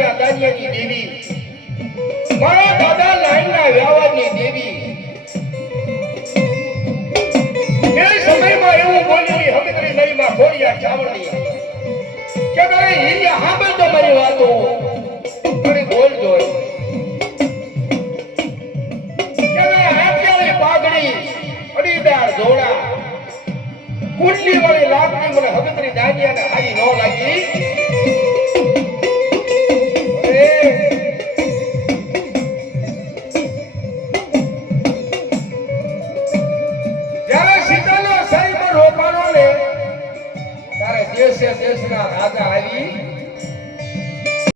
દાનિયા દાનિયાની દેવી, મારા દાદા લાઈનના વ્યવહારની દેવી, એ સમયમાં એવું બોલેલી હકતરી નરીમાં ખોડિયા ચાવડી કે તારે હિરિયા સાંભળ તો મારી વાતો થોડી બોલજો કે આપ્યાની પાઘડી અડીદાર ધોળા કુંડલી વાળી લાકડી મને હકતરી દાનિયાને હારી ન લાગી. દેશના રાજા આવી